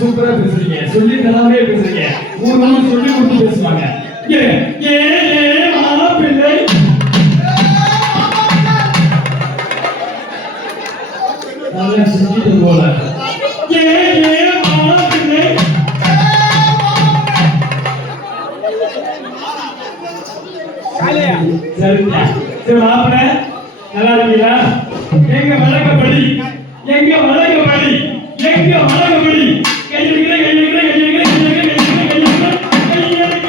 சூப்பரா பேசுறீங்க, சொல்லி தராமே பேசுறீங்க. ஊர்ல சொல்லி கொடுத்து பேசுவாங்க. ஏ ஏ ஏ மாப்பிள்ளை நல்லா செஞ்சுட்டு போல. ஏ ஏ மாப்பிள்ளை சரிங்க. சரி மாப்பிள்ளை நல்லா இருக்கீங்களா? எங்க வழக்கப்படி எங்க வழக்கப்படி எங்க வழக்கப்படி கையெழுக்கிறேன் கையெழுக்கிறேன் கையெழுக்கிறேன் கையெழுக்கிறேன் கையெழுக்கிறேன்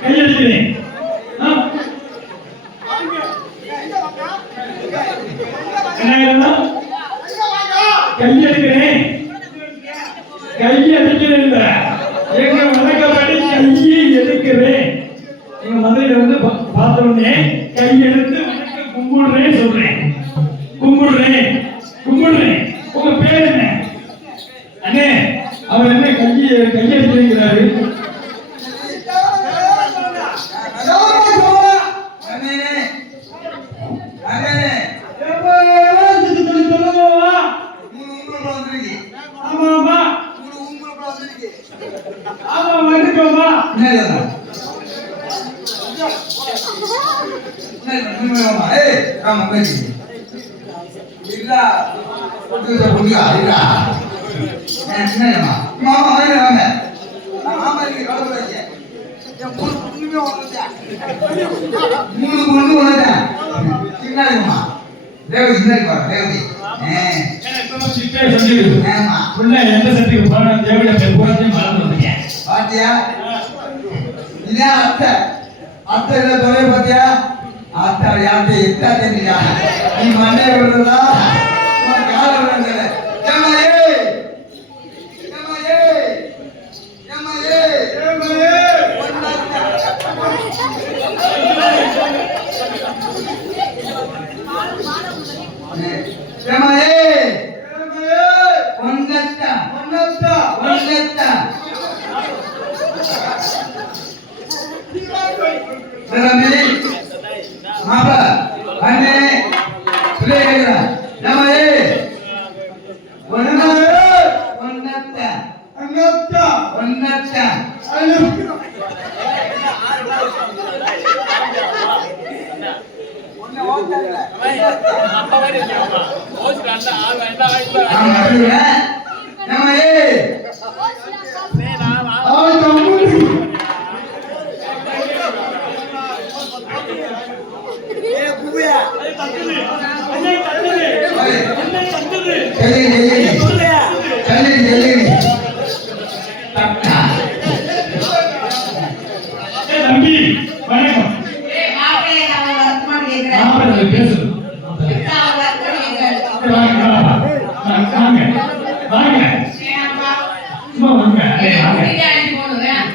கையெழுக்கிறேன் கையெழுக்கிறேன் கையெழுக்கிறேன் இல்ல எங்க வழக்கப்படி கையை எடுக்கிறேன். எங்க மதுரையில வந்து பார்த்த உடனே கையெழுத்து வணக்க கும்பிடுறேன் சொல்றேன். கும்பிடுறேன் கும்பிடுறேன். உங்க பேர் என்ன அண்ணே? அவர் என்ன கையெழுத்துங்கிறாரு?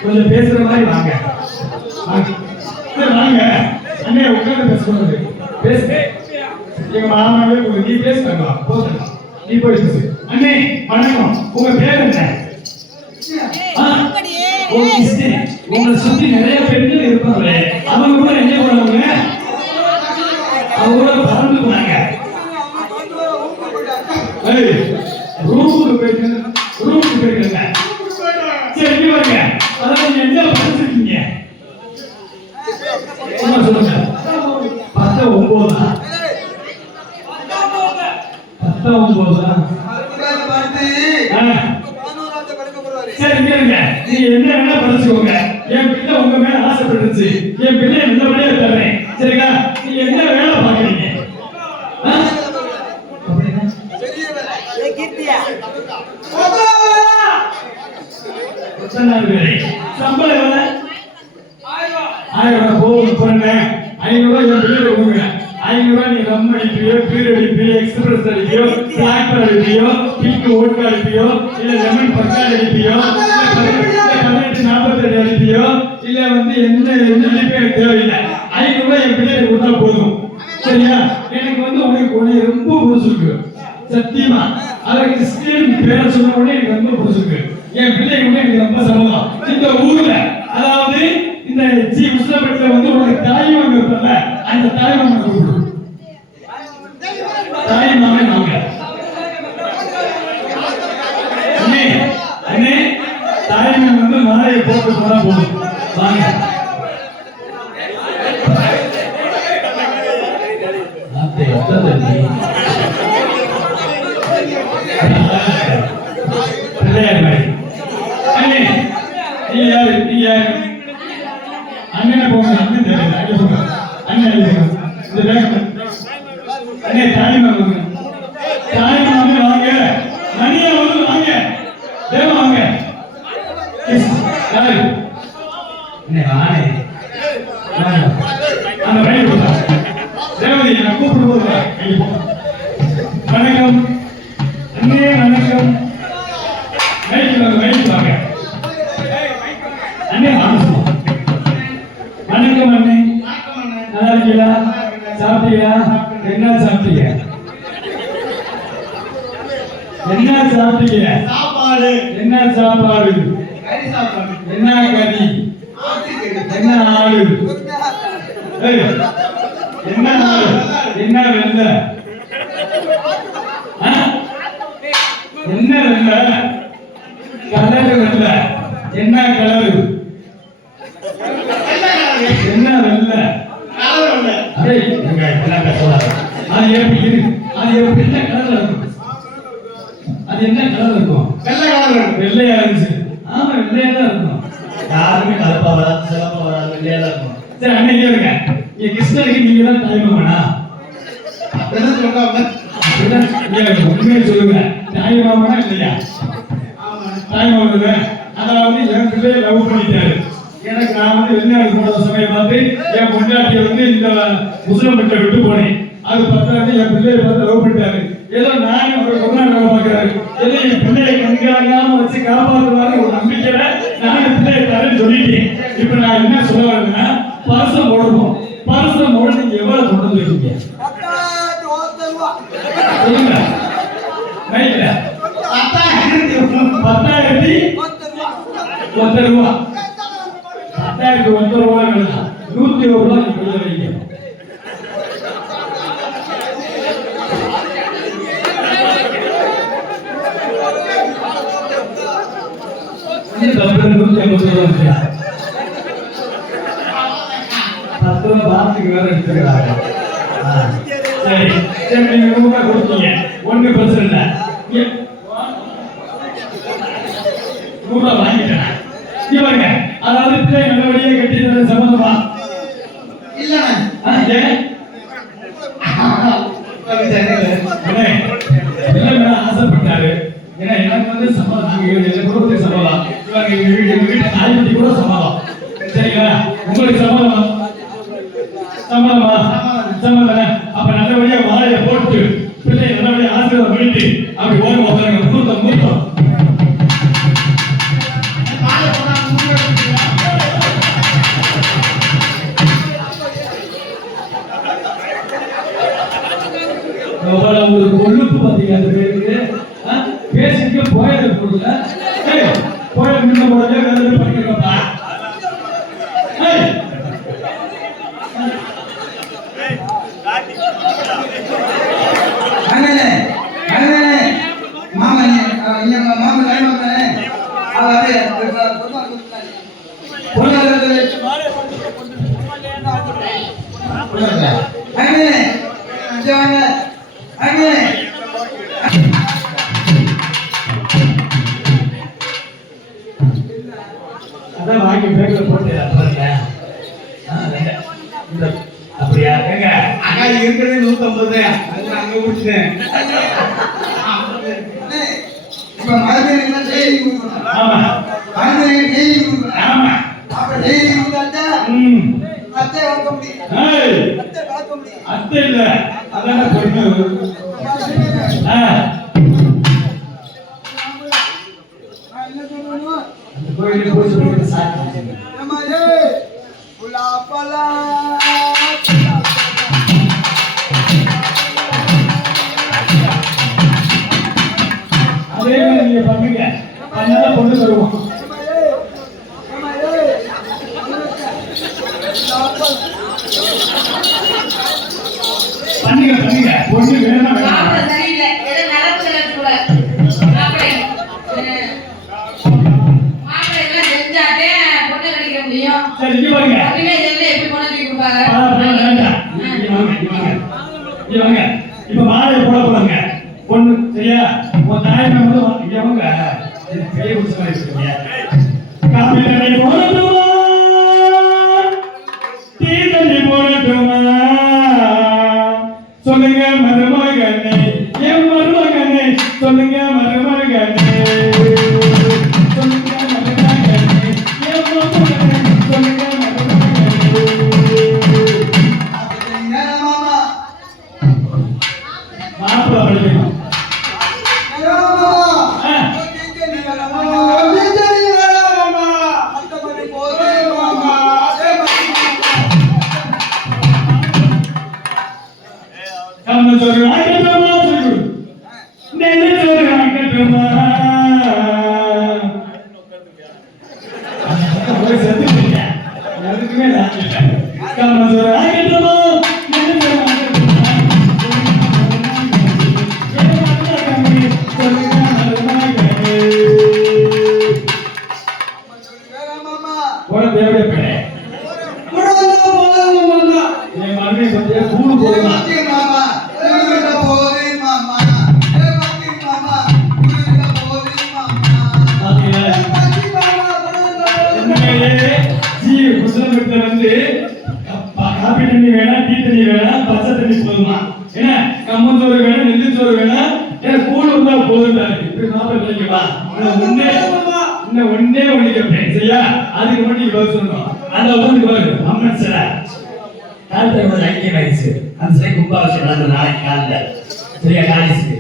கொஞ்சம் பேசுற மாதிரி வாங்க வாங்க அண்ணே உட்கார்ந்து பேசுறது பேசுங்க. எங்க மாமாவே நீ பேசுங்க போதும், நீ போய் பேசு. அண்ணே வணக்கம், உங்க பேர் என்ன? உங்களை சுத்தி நிறைய பெண்கள் இருப்பாங்களே, அவங்க கூட என்ன பண்ணுவாங்க? அவங்க பறந்து போனாங்க. ரூமுக்கு போயிட்டு சரி பாருங்க. அதான் நீங்க என்ன படிச்சிருக்கீங்க சொல்லுங்க. 19 சரி கேளுங்க. நீங்க என்ன வேணா படிச்சுக்கோங்க. என் பிள்ளை உங்க மேல ஆசைப்பட்டுச்சு. என் பிள்ளை எந்த வழியா தர்றேன். சரிங்களா? நீங்க என்ன வேலை பாக்குறீங்க? சம்பளம் எவ்வளவு? 1000 போதும் பண்ண. 500 என் பிள்ளை கொடுங்க. 500 நீ ரம் அடிப்பியோ, பீர் அடிப்பியோ, எக்ஸ்பிரஸ் அடிப்பியோ, பிளாக்பர் அடிப்பியோ, பிங்க் ஓட்கா அடிப்பியோ, இல்ல லெமன் பக்கால் அடிப்பியோ, 1842 அடிப்பியோ, இல்ல வந்து என்ன அடிப்பே எனக்கு தேவையில்லை. 500 என் பிள்ளை கொடுத்தா போதும். சரியா? எனக்கு வந்து உனக்கு ரொம்ப பிடிச்சிருக்கு சத்தியமா. அதுக்கு கிறிஸ்டியன் பேரை சொன்ன உடனே எனக்கு ரொம்ப பிடிச்சிருக்கு. என் பிள்ளைக்கு வந்து எனக்கு ரொம்ப சம்மதம். இந்த ஊர்ல அதாவது இந்த உஸ்லப்பட்டில வந்து உனக்கு தாய் மாமன் இருப்பல, அந்த தாய் மாமன் கூப்பிடு. தாய் மாமன் நாங்க என்ன தெரியல அங்கே போங்க அண்ணே இந்த வேகம் அண்ணே தாய்மாமன் வாங்க தாய்மாமன் வாங்க மணியா வந்து வாங்க தேவ வாங்க யாரு அண்ணே வாங்க அந்த வழி போதா தேவதி நான் கூப்பிடும்போது வணக்கம் அண்ணே வணக்கம் வணக்கம் அண்ணே நல்லா இருக்கீங்களா சாப்பிட்டீங்களா என்ன சாப்பிட்டீங்க சாப்பாடு என்ன சாப்பாடு கறி சாப்பாடு என்ன கறி என்ன ஆடு என்ன ஆடு என்ன வெள்ளை என்ன வெள்ளை கலரு வெள்ளை என்ன கலரு என்ன வெள்ளை அது எப்படி இருக்கு அது எப்படி என்ன கலர்ல இருக்கும் அது என்ன கலர் இருக்கும் வெள்ளை கலர் வெள்ளையா இருந்துச்சு ஆமா வெள்ளையா தான் இருக்கும் யாருமே கலப்பா வராது சிலப்பா வராது வெள்ளையா தான் இருக்கும் சரி அன்னைக்கு இருக்க இங்க கிருஷ்ணருக்கு நீங்க தான் தாய்மாமனா என்ன சொல்றாங்க உண்மையை சொல்லுங்க தாய்மாமனா இல்லையா தாய்மாமன் அதாவது என் பிள்ளைய லவ் பண்ணிட்டாரு எனக்கு நான் வந்து வெளிநாடு போன சமயம் பார்த்து என் பொண்டாட்டியை வந்து இந்த முஸ்லிம் வீட்டை விட்டு போனேன் அது பத்தாது என் பிள்ளையை பார்த்து லவ் பண்ணிட்டாரு ஏதோ நானும் ஒரு கொரோனா வேலை பார்க்கிறாரு ஏதோ என் பிள்ளையை கண்காணிக்காம வச்சு காப்பாற்றுவாரு ஒரு நம்பிக்கையில நான் என் பிள்ளையை தரேன்னு சொல்லிட்டேன் இப்ப நான் என்ன சொல்ல வரேன்னா பரிசம் போடணும் பரிசம் போட நீங்க எவ்வளவு கொண்டு வந்துருக்கீங்க சொல்லுங்க ரைட்ல 10,000 ரூபா 10,000 ரூபா 101 ரூபா நீங்க வைங்க பாத்துக்கு வேற எடுத்துக்கிறாங்க சரி சரி நீங்க ரூபா கொடுத்தீங்க ஒண்ணு பிரச்சனை இல்ல ரூபா வாங்கிட்டேன் இவங்க அதாவது பிள்ளை நல்லபடியா கட்டினது சம்பந்தமா இல்லண்ணே ஆசைப்பட்டாரு ஏன்னா எனக்கு வந்து சம்பளம் குடும்பத்துக்கு சம்பளம் இவங்க எங்க வீட்டு நாய்க்குட்டி கூட சம்பளம் சரிங்களா உங்களுக்கு சம்பளமா சம்பளமா சம்பளம் அப்ப நல்லபடியா வாழைய போட்டு பிள்ளை நல்லபடியா ஆசீர்வாதம் பண்ணிட்டு அப்படி ஓடி போறாங்க மூர்த்தம் மூர்த்தம் ஒரு கொழுப்பு பாத்தீங்க அந்த பேருக்கு பேசிட்டு போயது போடல போயது முன்ன போடல வேலை பண்ணிருக்கப்பா அண்ணே அண்ணே மாமா மாமா லைன் அவரே அண்ணே ஜான அண்ணே அதான் வாங்கி பேக்ல போட்டு பாருங்க அப்படியா ஏங்க அங்க இருக்கிறது 150 அங்க குடிச்சேன் இப்ப மரபேரினா டெய்லி குடிக்கணும் ஆமா மரபேரி டெய்லி குடிக்கணும் ஆமா அப்ப டெய்லி குடிச்சா அத்தை வாங்க முடியும் அத்தை வாங்க முடியும் அத்தை இல்ல அதான பொண்ணு அந்த கோயிலுக்கு போய் சொல்லிட்டு சாப்பிட்டு நம்ம புலாப்பலா அதே மாதிரி நீங்க பண்ணுங்க பண்ணாதான் பொண்ணு தருவோம் பண்ணுங்க பண்ணுங்க பொண்ணு வேணும் சரியில்லை ஏதோ நரம்பு கூட மாப்பிள்ளை எல்லாம் செஞ்சாட்டே பொண்ணை கடிக்க முடியும் சரி இங்க பாருங்க அப்படியே இதெல்லாம் எப்படி பொண்ணை தூக்கி கொடுப்பாங்க இங்க வாங்க இப்ப மாலையை போட போறாங்க பொண்ணு சரியா உன் தாய் வந்து இங்க வாங்க கையை பிடிச்ச மாதிரி இருக்கீங்க காப்பி தண்ணி போடுவா ஆகட்டுமா சொல்லுங்க மருமகனே என் மருமகனே சொல்லுங்க மருமகனே சொல்லுங்க மருமகனே என் மருமகனே சொல்லுங்க மருமகனே மாப்பிள்ளை படிக்கணும் நம்ம சொல்றோம் ஆகட்டுமா சொல்லு நெல்லு சொல்றோம் ஆகட்டுமா ஒரு சத்துக்கிட்ட எதுக்குமே லாக்கிட்ட நம்ம சொல்றோம் ஆகட்டுமா நெல்லு சொல்றோம் ஆகட்டுமா போன தேவையே பெண்ணே என் மகனை பத்தியா கூடு போடுமா வந்து காபி தண்ணி வேணா டீ தண்ணி வேணா பச்சை தண்ணி போதுமா என்ன கம்மஞ்சோறு வேணா நெல்லிச்சோறு வேணா கூழ் இருந்தா போதுன்றாரு இப்படி மாப்பிள்ளை கிடைக்குமா இன்னும் ஒன்னே ஒண்ணு கேட்பேன் சரியா அதுக்கு மட்டும் பதில் சொல்லணும் அந்த வந்து பாரு அம்மன் சில காலத்துல ஐக்கியம் ஆயிடுச்சு அந்த சிலை கும்பாபிஷேகம் நடந்த நாளைக்கு காலைல சரியா காலேஜுக்கு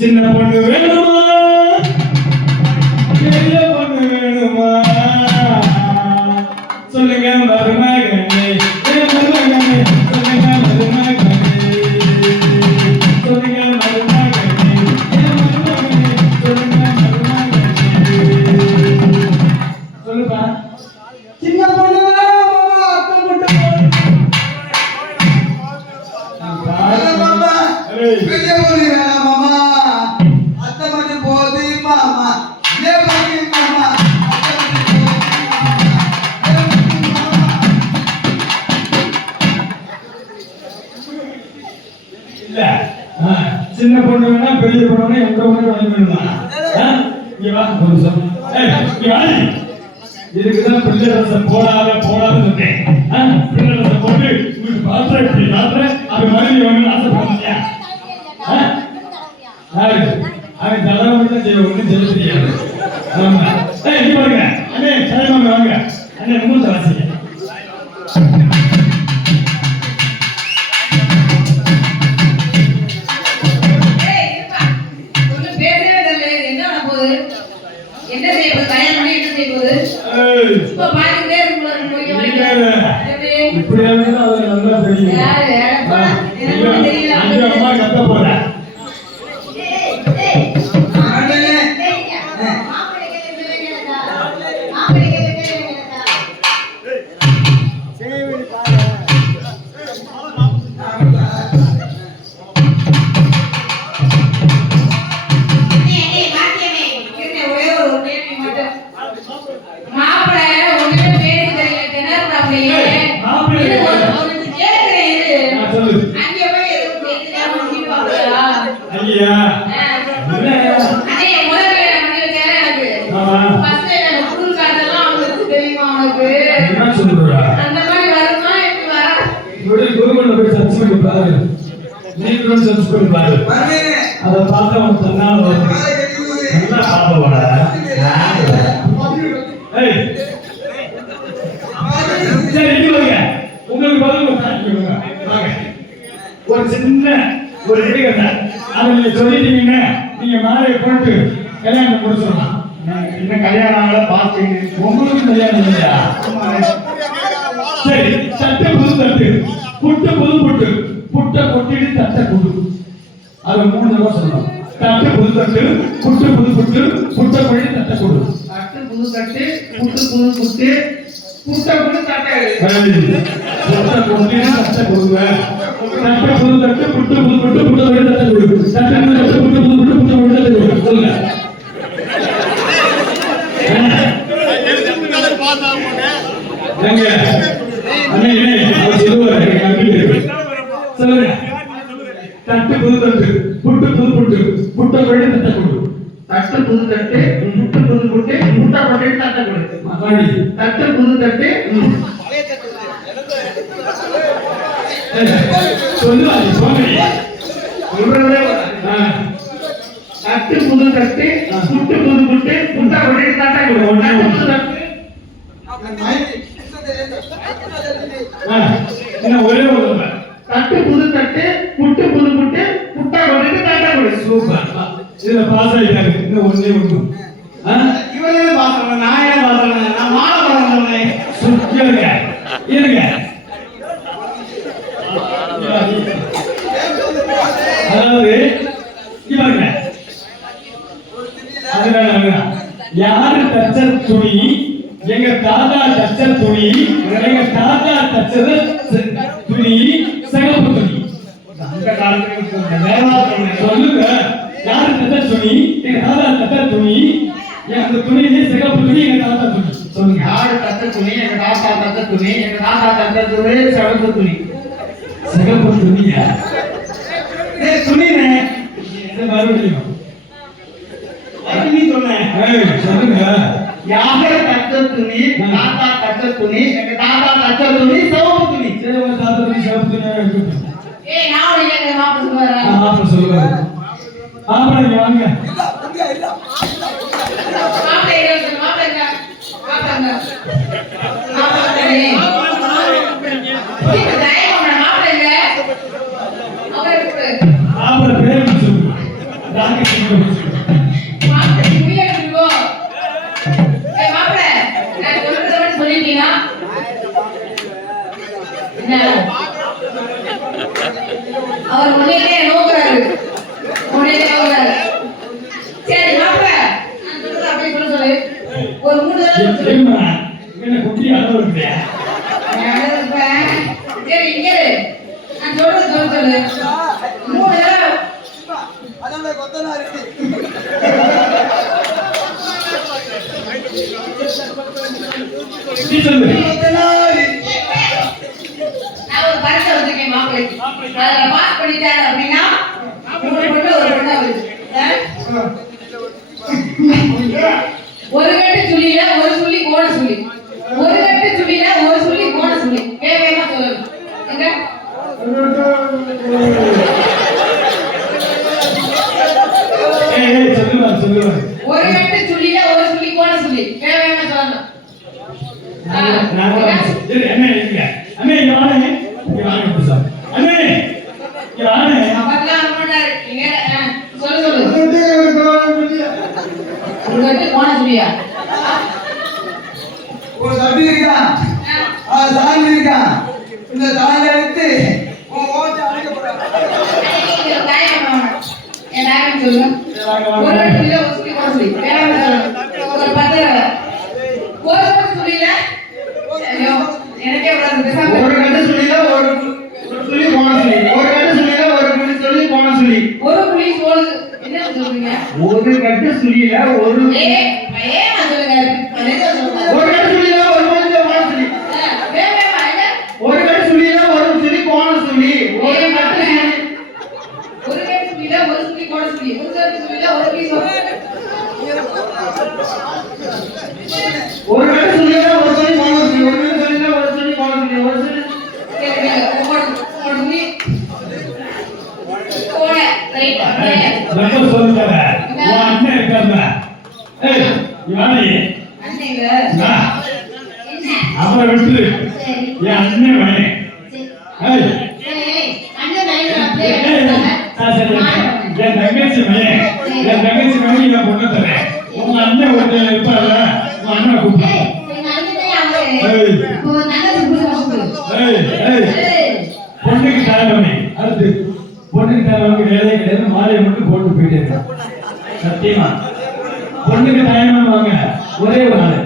சின்ன பொண்ணு வேணுமா பெரிய பொண்ணு வேணுமா சொல்லுங்க மருமகனே என் மருமகனே சொல்லுங்க மருமகனே சொல்லுங்க மருமகனே என் மருமகனே சொல்லுங்க மருமகனே சொல்லுப்பா சின்ன பொண்ணு அத்தை மட்டும் பெரிய பொண்ணு வேணாம் மாமா அத்தை மட்டும் போது மாமா இல்ல சின்ன பொண்ணு வேணா பெரிய பொண்ணு வேணா எந்த பொண்ணு வேணுமா இங்க வா ஒரு நிமிஷம் இங்க வா இதுக்குதான் பிள்ளை ரசம் போடாத சொன்னேன் பிள்ளை ரசம் போட்டு உங்களுக்கு பாத்திர இப்படி பாத்திர அது மறுபடி வேணும்னு ஆசைப்படுறியா அவன் தலைவன் தான் செய்ய ஒன்றும் செய்ய தெரியாது ஆமா இங்க பாருங்க அண்ணே தலைமாங்க வாங்க அண்ணே மூத்த வாசிங்க என்ன செய்ய போகுது கல்யாணம் பண்ணி என்ன செய்ய போகுது இப்ப பாத்துட்டே இப்படி அது நல்லா தெரியும் அம்மா கத்த போற அதை பார்த்தா தன்னால நல்லா பாப்போட சரி உங்களுக்கு பதில் ஒரு சின்ன ஒரு இடைக்கதை அதை நீங்க சொல்லிட்டீங்கன்னா நீங்க மாலையை போட்டு கல்யாணம் முடிச்சிடலாம் இன்னும் கல்யாணம் ஆகல பார்த்தீங்க உங்களுக்கு கல்யாணம் இல்லையா சரி தட்டு புது தட்டு புட்டு புது புட்டு புட்டை கொட்டிட்டு தட்டை கொடு அது 3 தடவை சொல்லணும் தட்டு புது தட்டு புட்டு புது புட்டு புட்டை கொட்டி தட்டை கொடு தட்டு புது தட்டு புட்டு புது புட்டு புட்டை புது தட்டை புட்டை கொட்டிட்டு தட்டை கொடுங்க தட்டு புது தட்டு புட்டு புது புட்டு புட்டை கொட்டி தட்டை கொடு தட்டு புது தட்டு புட்டு புது புட்டு புட்டை கொட்டி தட்டை கொடு சொல்லுங்க சொல்லுங்க தட்டு புது தட்டு புட்டு புது புட்டு புட்டை கொட்டி தட்டை கொடு தட்டு புது தட்டு புட்டு புது புட்டு புட்டை கொட்டி தட்டை கொடு மகாடி தட்டு புது தட்டு சொல்லுவா நீ போங்கடி. சொல்றதே தட்டு புது தட்டு புட்டு புது புட்டு புட்டா கொண்டு தட்டா கொடுக்கும் தட்டு புது தட்டு என்ன ஒரே ஒரு தடவை. தட்டு புது தட்டு புட்டு புது புட்டு புட்டா கொண்டு தட்டா கொடு சூப்பர். இதுல பாஸ் ஆயிட்டாரு. இன்னும் ஒண்ணே ஒண்ணு. இவனே பாசன நான் ஏன் பாசன நான் மாலை பாசனே இருங்க இருங்க. அதாவது இவங்க அதுதான் யாரு தச்ச துணி, எங்க தாத்தா தச்ச துணி, எங்க தாத்தா தச்சது துணி சிகப்பு துணி. அந்த காலத்துக்கு வேறவா சொன்னேன் சொல்லுங்க, யாரு தச்ச துணி, எங்க தாத்தா தச்ச துணி, அந்த துணி சிகப்பு துணி, எங்க தாத்தா துணி. சொல்லுங்க, யாரு தச்ச துணி எங்க தாத்தா தச்ச துணி எங்க தாத்தா தச்ச துணி சிவப்பு துணி சிகப்பு துணியா? துணினே இது மறுபடியும் நீ சொன்னேன் சொல்லுங்க, யாரு தச்ச துணி தாத்தா தச்ச துணி எங்க தாத்தா தச்ச துணி சிவப்பு துணி உங்க தாத்தா துணி சிகப்பு துணி. ஏய் நான் உனக்கு மாப்பிள்ளை சொல்றேன். மாப்பிள்ளை சொல்லுவாரு. மாப்பிள்ளை இங்க வாங்க. மாப்பிள்ளை எங்க மாப்பிள்ளை மாப்பிள்ளை மாப்பிள்ளை இது தைரியமான மாப்பிள்ளை அவரை கூப்பிடு. மாப்பிள்ளை பேர் சொல்லுங்க. ராக்கெட் சொல்லுங்க. மாப்பிள்ளை நீயே எடுத்துக்கோ. ஏய் மாப்பிள்ளை நான் சொல்றத மட்டும் சொல்லிட்டீனா என்ன அவர் முன்னே நோக்குறாரு. சரி மாப்பிள்ளை நான் சொல்றத அப்படியே சொல்லு. ஒரு 3 தடவை சொல்லு. என்ன குட்டி அளவு இருக்குதா? சரி இங்க நான் சொல்றது சொல்லு. 3 தடவை அதான் கொத்தனார் நீ சொல்லு. நான் ஒரு பரிசை வச்சிருக்கேன் மாப்பிள்ளைக்கு. அதுல பாஸ் பண்ணிட்டாரு அப்படின்னா 3 பொண்ணு ஒரு பொண்ணா வருது. ஒரு கட்டு சுழியில ஒரு சுழி கோண சுழி. ஒரு கட்டு சுழியில ஒரு சுழி கோண சுழி. வேகமா சொல்லு. எங்க? சொல்லுவாரு சொல்லுவாரு. ஒரு கட்டு சுழியில ஒரு சுழி கோண சுழி. வேகமா சொல்லணும். அண்ணே இங்க அண்ணே இங்க வாங்க. இங்க வாங்க சார். அண்ணே இங்க வாங்க. அப்பதான் அம்மாடாரு. இங்க சொல்லு சொல்லு. ஒரு கட்டு கோண சுழியா? ஒரு தட்டு இருக்கா, சாமி இருக்கா, இந்த சாமி எடுத்து ஓட்ட அழைக்க போறாங்க. என் டைம் சொல்லுங்க. ஒரு கட்டு ஒரு சுழி கோண சுழி. வேகமா சொல்லணும். ஒரு 10 தடவை. ஒரு கட்டு சுழியில எனக்கே வராது. ஒரு கட்டு சுழியில ஒரு சுழி போன சுழி ஒரு கட்டு சுழியில ஒரு சுழி போன சுழி ஒரு புலி சோறு என்ன சொல்றீங்க? ஒரு கட்டு சுழியில ஒரு நான் சொல்லுங்க. ஒரு கட்டு சுழியில ஒரு சுழி போன சுழி ஒரு கட்டு சுழியில ஒரு சுழி போன சுழி ஒரு கட்டு ஒரு கட்டு சுழியில ஒரு சுழி கோண சுழி. ஒரு கட்டு சுழியில ஒரு புலி சோறு. ஒரு கட்டு சுழியில ஒரு சுழி போன சுழி ஒரு கட்டு சுழியில ஒரு சுழி போன சுழி ஒரு சுழி ரொம்ப சொல்லுங்க. உன் அண்ணன் இருக்காங்க. ஏய் இவானி அவரை விட்டு என் அண்ணன் வயன். ஏய் என் தங்கச்சி மயன். என் தங்கச்சி மயன் இவன் பொண்ணு தரேன். உங்க அண்ணன் ஒருத்தர் இருப்பார்ல, உங்க அண்ணனை கூப்பிடு. பொண்ணுக்கு தலைவணி அடுத்து பொண்ணுக்கு தலைவனுக்கு வேலையே கிடையாது. மாலையை மட்டும் போட்டு போயிட்டே இருக்கான். சத்தியமா பொண்ணுக்கு தலைவன் வாங்க ஒரே ஒரு ஆளு.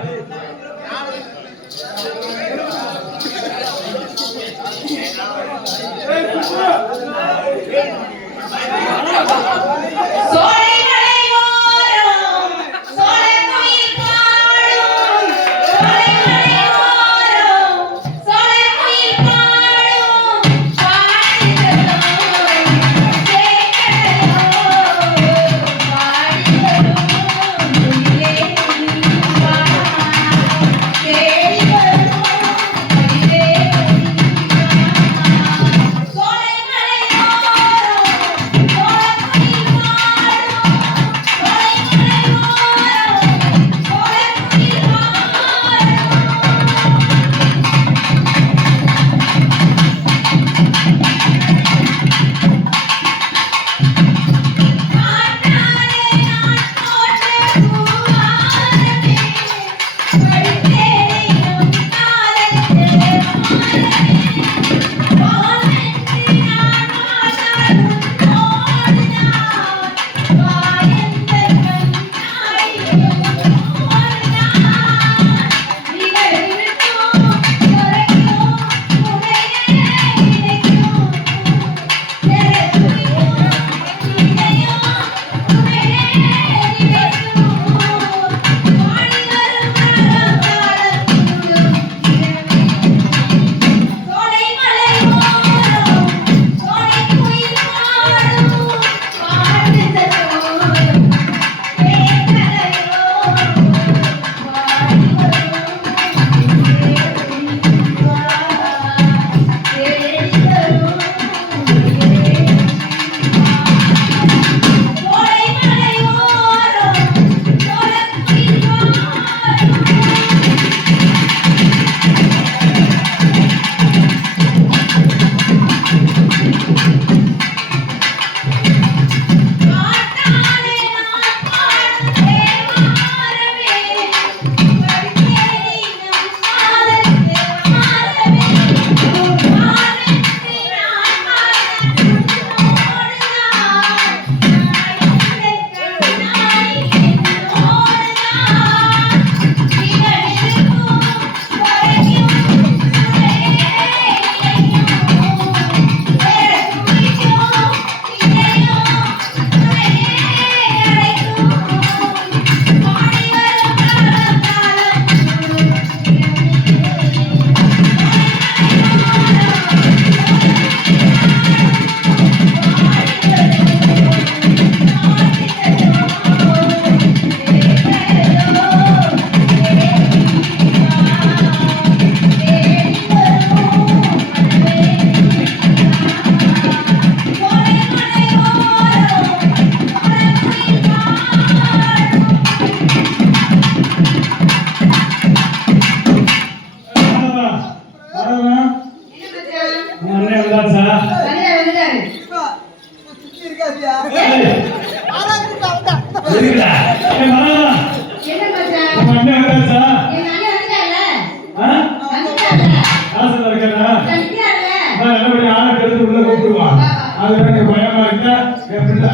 அதுதான் எனக்கு பயமா இருக்கா என் பிள்ளை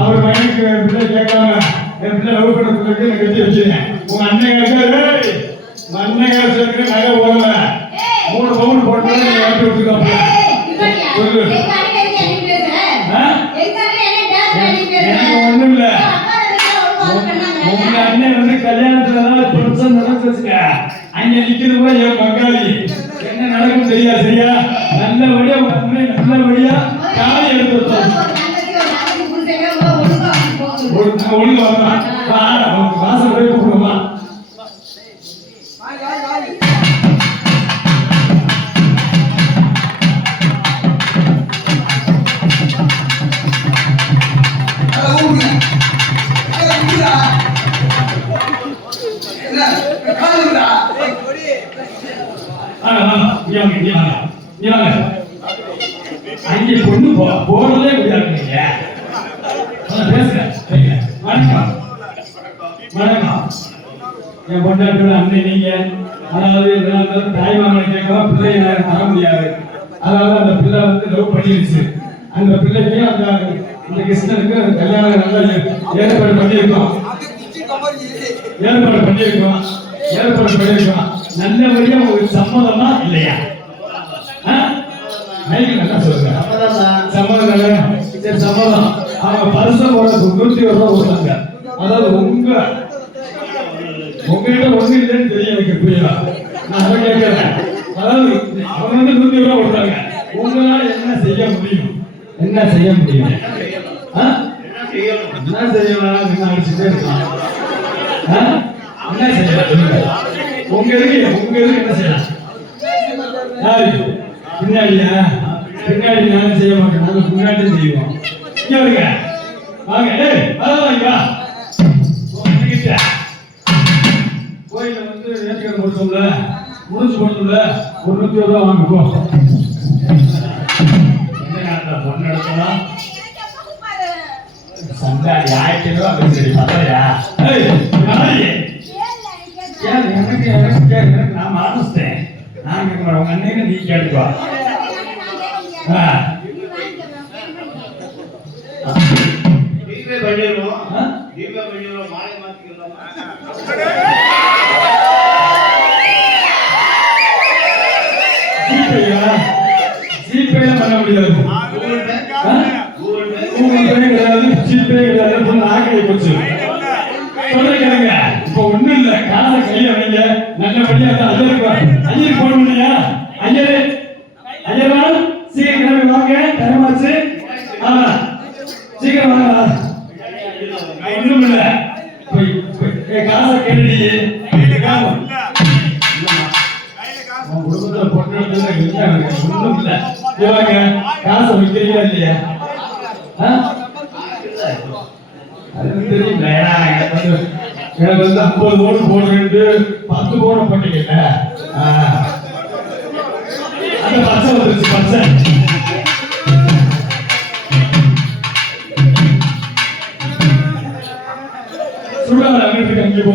அவர் பையனுக்கு என் பிள்ளை கேட்காம என் பிள்ளை லவ் பண்ண சொல்லிட்டு எனக்கு கட்டி வச்சிருக்கேன் உங்க அண்ணன் கேட்காது உங்க அண்ணன் கேட்க நகை போகல 3 பவுன் போட்டு நீ வாட்டி வச்சுக்கோங்க சொல்லு எனக்கு ஒண்ணும் இல்ல உங்க அண்ணன் வந்து கல்யாணத்துல பிரச்சனை நடந்துச்சுங்க அங்க நிக்கிறது கூட என் பங்காளி என்ன நடக்கும் தெரியாது சரியா நல்லபடியா நல்லபடியா காலை எடுத்து ஒழுங்கு வரலாம் வாசல் போய் கூப்பிடுமா அங்கே பொண்ணு போறதே முடியாது வணக்கம் வணக்கம் என் பொண்டாட்டியோட அண்ணன் நீங்க அதாவது தாய்மாமனை கேட்கலாம் பிள்ளைய தர முடியாது அதாவது அந்த பிள்ளை வந்து லவ் பண்ணிருச்சு அந்த பிள்ளைக்கு அந்த கிருஷ்ணனுக்கு கல்யாணம் நல்லா ஏற்பாடு பண்ணியிருக்கோம் நல்லபடியா உங்களுக்கு சம்மதமா இல்லையா நல்லா சொல்லுங்க சம்மதம் சரி சம்மதம் அவங்க பரிசம் 101 ரூபா கொடுத்தாங்க அதாவது உங்ககிட்ட ஒண்ணு இல்லைன்னு தெரியும் எனக்கு புரியல நான் அதை கேட்கிறேன் அதாவது அவங்க வந்து 100 ரூபா கொடுத்தாங்க உங்களால என்ன செய்ய முடியும் என்ன செய்யலாம் அடிச்சுட்டே இருக்கலாம் என்ன செய்யலாம் உங்களுக்கு என்ன செய்யலாம் பின்னாடியா பின்னாடி நாங்க செய்ய மாட்டோம் நாங்க முன்னாடி செய்வோம் இங்க வருங்க வாங்க கோயில வந்து நேர்த்திக்கடன் கொடுத்தோம்ல முடிச்சு கொடுத்தோம்ல 101 ரூபா வாங்கிக்கோ பொண்ணு எடுத்தோம் சந்தாடி 1000 ரூபா சரி பத்தலையா எனக்கு நான் மறந்துட்டேன் நான் கேட்க உங்க அண்ணன் நீ கேட்டுக்கோ ஜிபே பண்ண முடியாது ஜிபே கிடையாது நாகை போச்சு சொல்லுங்க இப்ப ஒண்ணும் இல்ல காசை கையில வைங்க நல்லபடியா ஐயர் போன் பண்ணியா ஐயர் சீக்கிரம் கிளம்பி வாங்க டைமாச்சு சீக்கிரம் வாங்க ஒண்ணும் இல்ல காசை கேள்வி குடும்பத்துல பொண்ணு ஒண்ணும் இல்ல இவங்க காசை வைக்கிறீங்களா இல்லையா தெரியல எனக்கு வந்து 50 பவுன் போடுறது 10 பவுன் பண்ணீங்கல்ல அந்த பச்சை வந்துருச்சு பச்சை சுடாத அங்கிட்டு அங்கே போ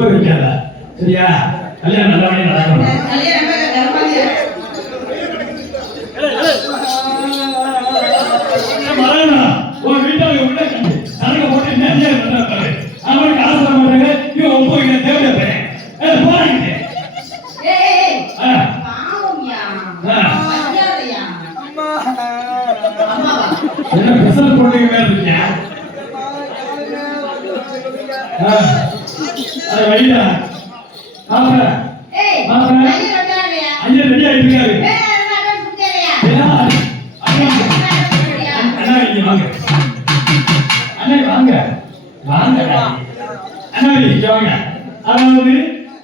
போறேன் சரியா கல்யாணம் நல்லபடியா நடக்கணும் வாங்க அதாவது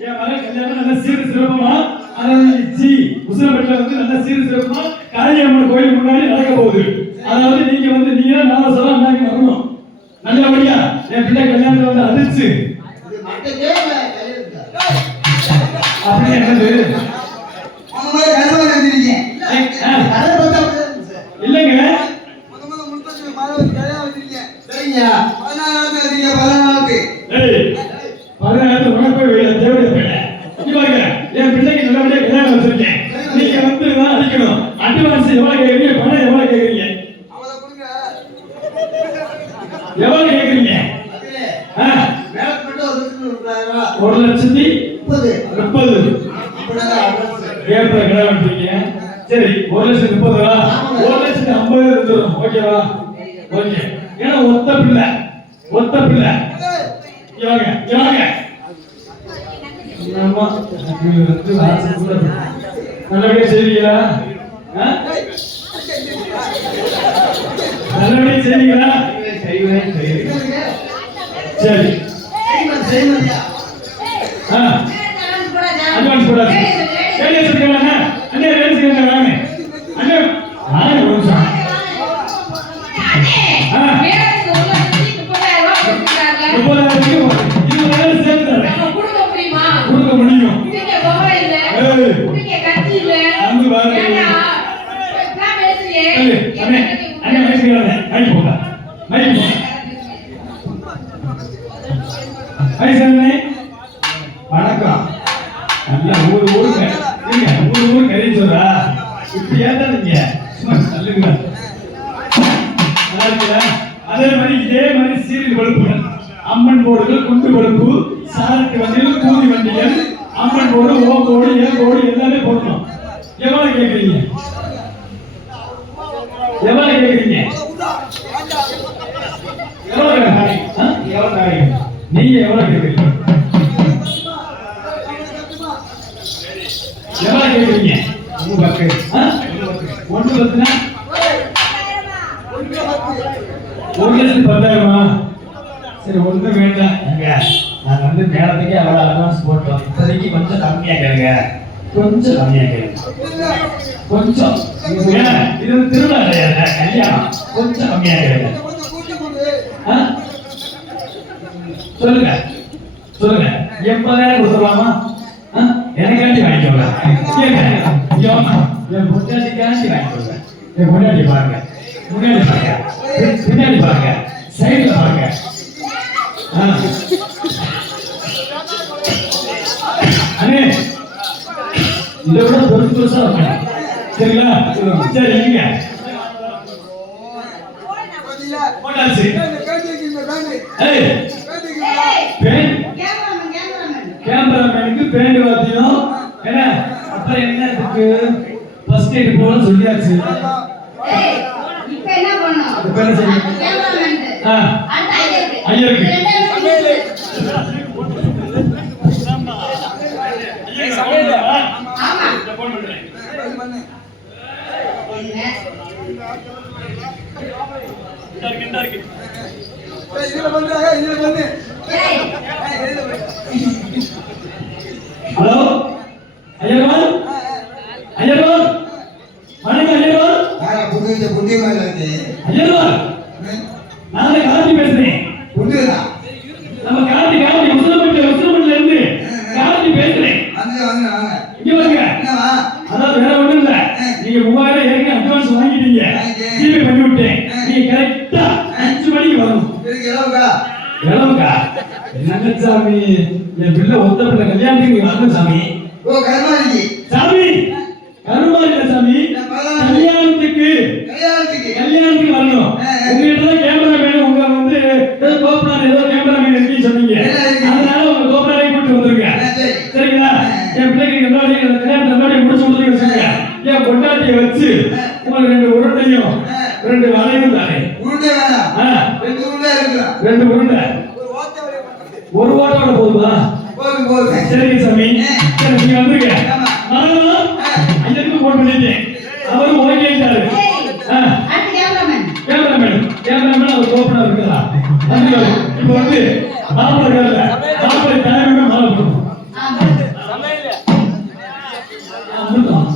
என் மகன் கல்யாணம் நல்ல சீர சிறப்பமா அதாவது உசிலம்பட்டில வந்து நல்ல சீர சிறப்பமா காளியம்மன் கோயில் முன்னாடி நடக்க போகுது. அதாவது நீங்க வந்து நீங்க நாம சொல்ல நாங்க வரணும். நல்லபடியா என் பிள்ளை கல்யாணத்துல வந்து அதிர்ச்சு அப்படி என்னது இல்லைங்க பதினாயிரத்து உனக்கு தேவையில்லை. என் பிள்ளைக்கு நல்லபடியா கல்யாணம் வச்சிருக்கேன். நீங்க வந்து தான் அடிக்கணும். அட்வான்ஸ் எவ்வளவு கேக்குறீங்க, பணம் எவ்வளவு கேக்குறீங்க, எவ்வளவு கேக்குறீங்க? 1,30,30,000 ஏப்ரல் கல்யாணம் வச்சிருக்கீங்க. சரி 1,30,000 1,50,000 இருந்துரும். ஓகேவா? ஓகே. ஏன்னா ஒத்த பிள்ளை இவங்க ஆமா நல்லபடியா செய்வீங்களா? நல்லபடியா செய்வீங்களா? சரி அட்வான்ஸ் போடாது. கேள்வி சொல்லுங்க அண்ணே ரேஸ் கேட்க வாங்க அண்ணே வாங்க ஒரு நிமிஷம். கொடுக்க முடியும். வணக்கம். நல்ல ஊருக்கு கறி சொல்றா இப்படி ஏதா நீங்க சொல்லுங்க. அதே மாதிரி இதே மாதிரி சீரியல் பழுப்புகள் அம்மன் போர்டுகள் குண்டு பழுப்பு சாரட்டு வண்டிகள் கூலி வண்டிகள் அம்மன் போர்டு ஓ போர்டு ஏ போர்டு எல்லாமே போடணும். எவ்வளவு கேக்குறீங்க? நீங்க எவ்வளவு கேக்குறீங்க? ஒன்று பத்துனா 1,10,000. சரி ஒண்ணு வேண்டாம். நாங்க வந்து மேடத்துக்கே அவ்வளவு அட்வான்ஸ் போட்டோம். இப்போதைக்கு கொஞ்சம் கம்மியா கேளுங்க. கொஞ்சம் இது திருவிழா கிடையாது, கல்யாணம். கொஞ்சம் கம்மியா கேளுங்க. சொல்லுங்க 80,000 கொடுத்துடலாமா? எனக்காண்டி வாங்கிக்கோங்க. என் பொண்டாட்டிக்காண்டி வாங்கிக்கோங்க. என் பொண்டாட்டி பாருங்க, முன்னாடி பாருங்க, பின்னாடி பாருங்க, சைடுல பாருங்க. அண்ணே இதை விட பெருசா இருக்கணும். சரிங்களா? சரி நீங்க போட்டாச்சு. கேமராமேனுக்கு பேண்ட் வாத்தியம் என்ன அப்புறம் என்ன இருக்கு? ஃபர்ஸ்ட் எய்ட் போல சொல்லியாச்சு. இப்போ என்ன பண்ணனும்? இப்போ என்ன செய்யணும்? ஐயருக்கு ஹலோ ஐயர்வால் வணக்கம் ஐயர்வால் நான் கார்த்தி பேசுறேன். நம்ம கார்த்தி உசிலம்பட்டில இருந்து கார்த்தி பேசுறேன். இங்க வாங்க. அதாவது வேற ஒண்ணும் இல்ல, நீங்க 3000 ஏற்கனவே அட்வான்ஸ் வாங்கிட்டீங்க, ஜிபே பண்ணி விட்டேன். நீங்க கரெக்டா 5 மணிக்கு வரணும். எவ்வளவுக்கா? என்னங்க சாமி, என் பிள்ளை ஒத்த பிள்ளை கல்யாணத்துக்கு வரணும் சாமி. சாமி கருமாரி இல்ல சாமி, கல்யாணத்துக்கு வரணும். உங்ககிட்ட தான் கேமரா மேன் உங்க வந்து கோபுரம் ஏதோ கேமரா மேன் இருக்கு சொன்னீங்க, அதனால உங்க கோபுரம் கூட்டு வந்துருங்க. சரிங்களா? என் பிள்ளைக்கு கல்யாணத்தை முடிச்சு கொடுத்துருங்க. என் பொண்டாட்டியை வச்சு உங்களுக்கு 2 உருண்டையும் 2 வளையும் தானே. 2 உருண்டை ஒரு ஓட்டோட போதுமா? சரிங்க சாமி. சரி நீங்க வந்துருங்க. ஐயருக்கு போன் பண்ணிட்டேன், அவரும் ஓகேட்டாரு. கேமராமேன் அவர் கோபுரம் இருக்குதா? இப்போ வந்து மாப்பிள்ளை டைம் அமுத்தணும். அமுத்தணும்.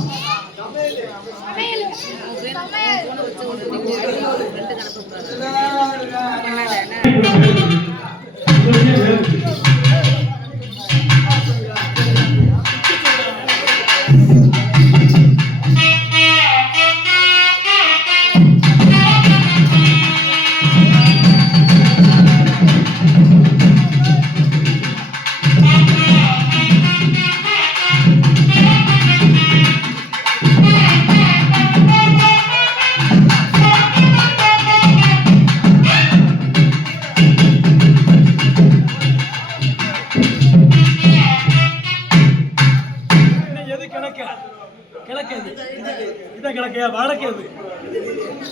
வழக்கு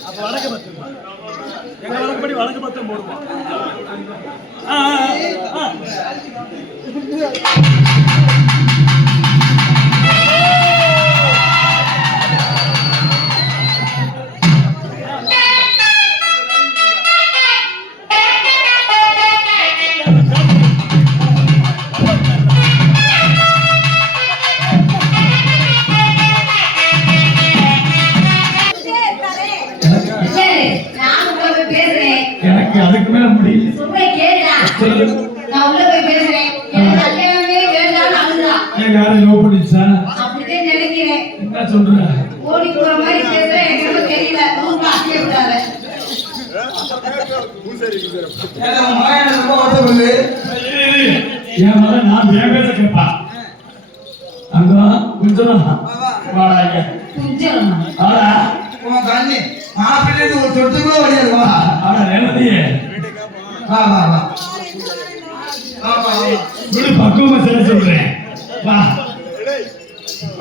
அப்ப வழக்கு பத்து எங்க வழக்கப்படி வழக்கு பத்தம் போடுவோம். எனக்கு அதுக்கு மேல முடியல. யாரும் லவ் பண்ணிச்சா? என்ன சொல்ற? என் மகன் நான் பேச கேட்பா. அங்க கொஞ்சம் வாடா ஆடா உன் கண்ணு மாப்பிள்ளை ஒரு சொட்டு கூட வழியாது. வா ஆடா ரேவதியே வா வா வா வா வா விடு, பக்குவமா செய்ய சொல்றேன். வா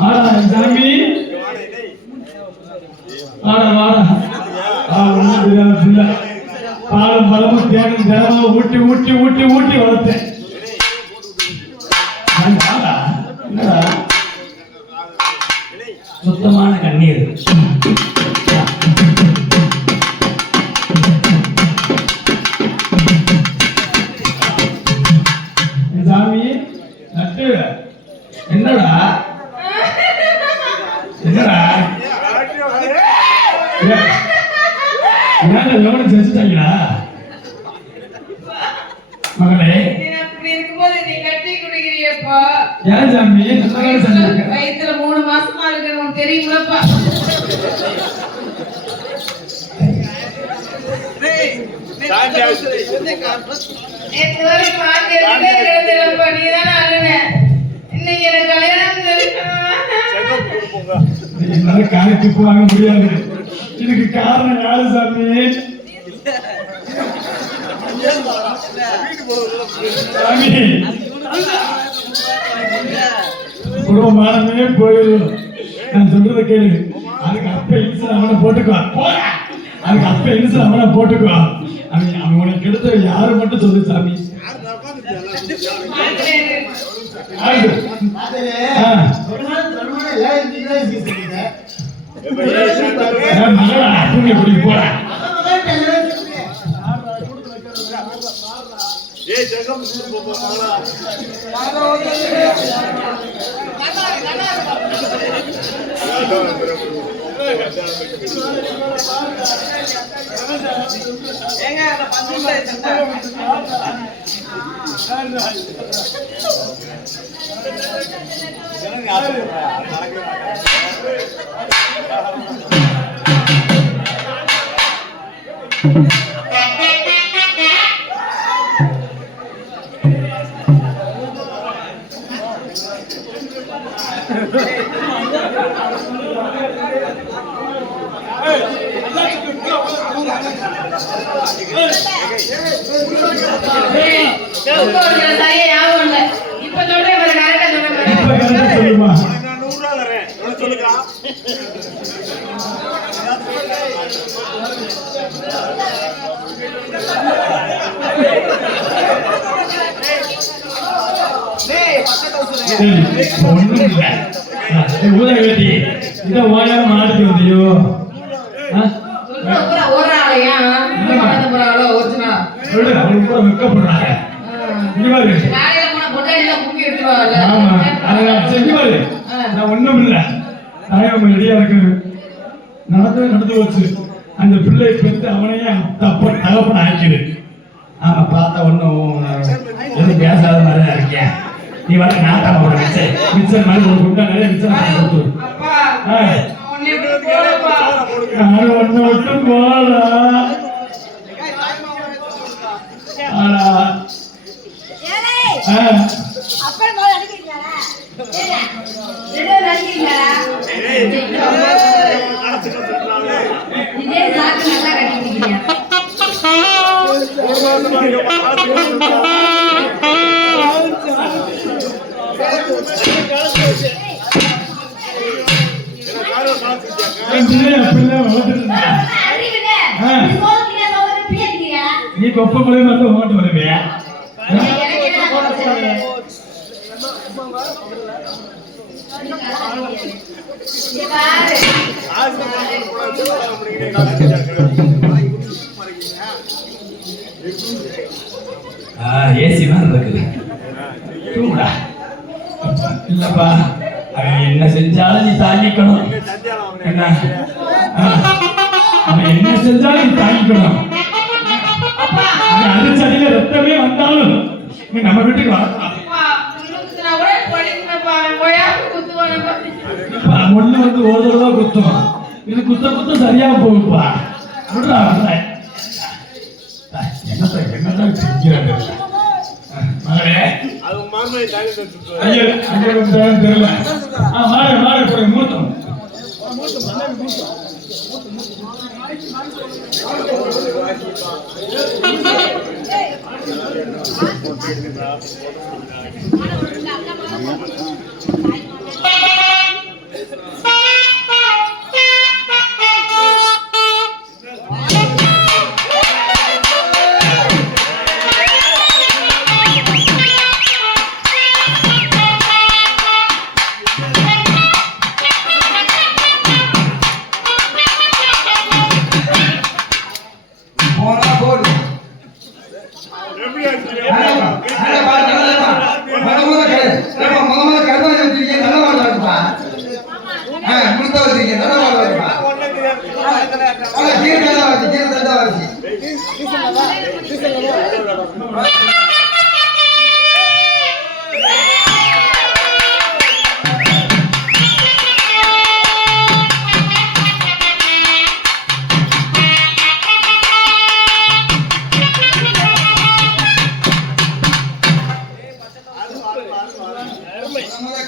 ஆடா சாமி ஆடா வாடா. பாலும் பழமும் தேனும் தினமும் ஊட்டி ஊட்டி ஊட்டி ஊட்டி வளர்த்தேன். வாடா, என்னடா சுத்தமான கண்ணீர். சாமி நட்டு என்னடா என்னடா ஏன்டா எவனும் செஞ்சுட்டாங்களா மகளே? ஏன் சாமி வயிற்றுல 3 மாசமா இருக்கணும் தெரியுங்களப்பா. நேத்து வரை பாட்டு எழுதுறப்பா நீதானே அழுன. இன்னைக்கு எனக்கு கல்யாணம் என்னால காலைக்கு வாங்க முடியாது. இதுக்கு காரணம் யாரு சாமி? சாமி குடும்பமானமே போயிடும். நான் சொல்றத கேளு. அதுக்கு அப்ப இன்சூரன்ஸ் அவனை போட்டுக்குவா. அதுக்கு அப்ப இன்சூரன்ஸ் அவனை போட்டுக்குவா. அவன் உனக்கு எடுத்த யாரு மட்டும் சொல்லு சாமி. போட சொல்லுமா. ஊதகட்டி இதை ஓயாம மாடுக்கு வந்தியோ? வெக்கப்படுறாங்க. போறாங்கல்ல ஆமா அதான் சரி பாரு நான் ஒண்ணும் இல்ல தாயம்மா ரெடியா இருக்கு நடந்து வச்சு அந்த பிள்ளை பெற்று அவனையே தகப்பன ஆக்கிடு ஆமா பார்த்தா ஒன்றும் எதுவும் பேசாத மாதிரி தான் இருக்கேன் நீ வர நாட்டாம போட மிச்சர் மாதிரி ஒரு குண்டா நிறைய மிச்சர் கொடுத்து அப்பா உன்னை போறப்பா நான் ஒண்ணு மட்டும் போடா அப்புறம் போய் அடிக்கிறீங்களா இதே சாக்கு நல்லா கட்டிக்கிறீங்க நீ கொப்ப போய் வந்து ஓட்டு வருவியா ஏசி தான் இருக்குது இல்லப்பா அவன் என்ன செஞ்சாலும் நீ தாங்கிக்கணும் என்ன அவன் என்ன செஞ்சாலும் நீ தாங்கிக்கணும் அடிச்சடியில ரத்தமே வந்தாலும் நீ நம்ம வீட்டுக்கு வரலாம் ஒண்ணு வந்து ஒரு தடவை குத்தும் இது குத்த சரியா போகுப்பா என்னதான் செஞ்சாங்க மகளே ஐயோ தெரியல மாறு போய் மூத்தம்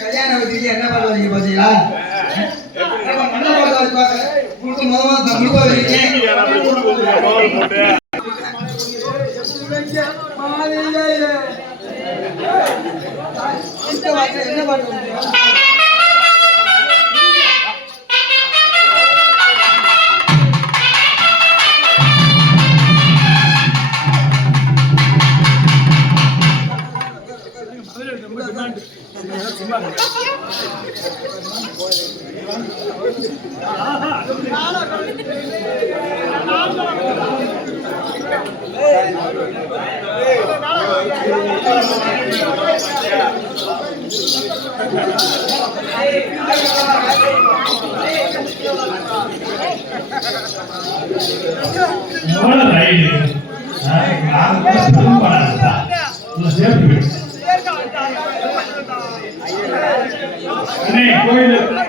கல்யாணம் வச்சுட்டு என்ன பண்ணுவீங்க பாத்தீங்களா என்ன பண்ணுவீங்க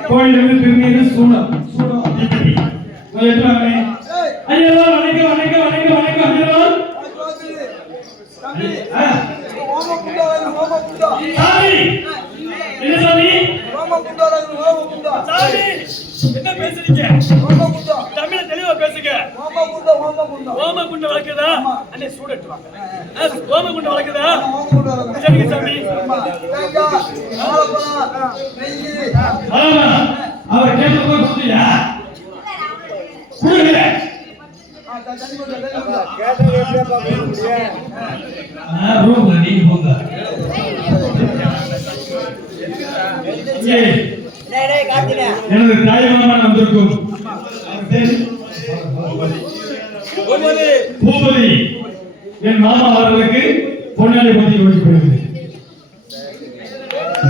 கோயிலிருந்து திருநீர் சூடம் ஐயோ வணக்கம் என்ன பேசுறீங்க தமிழ தெளிவா பேசுங்க ஓமகுண்ட வளர்க்குதா அண்ணே சூடட்டு வாங்க ஓமகுண்ட வளர்க்குதா சரிங்க சாமி அவர் கேட்டு கொடுத்தியா எனது தாய்மாமன் வந்திருக்கும் பூபதி என் மாமா அவர்களுக்கு பொன்னாடி பற்றி கொடுக்கப்படுகிறது அது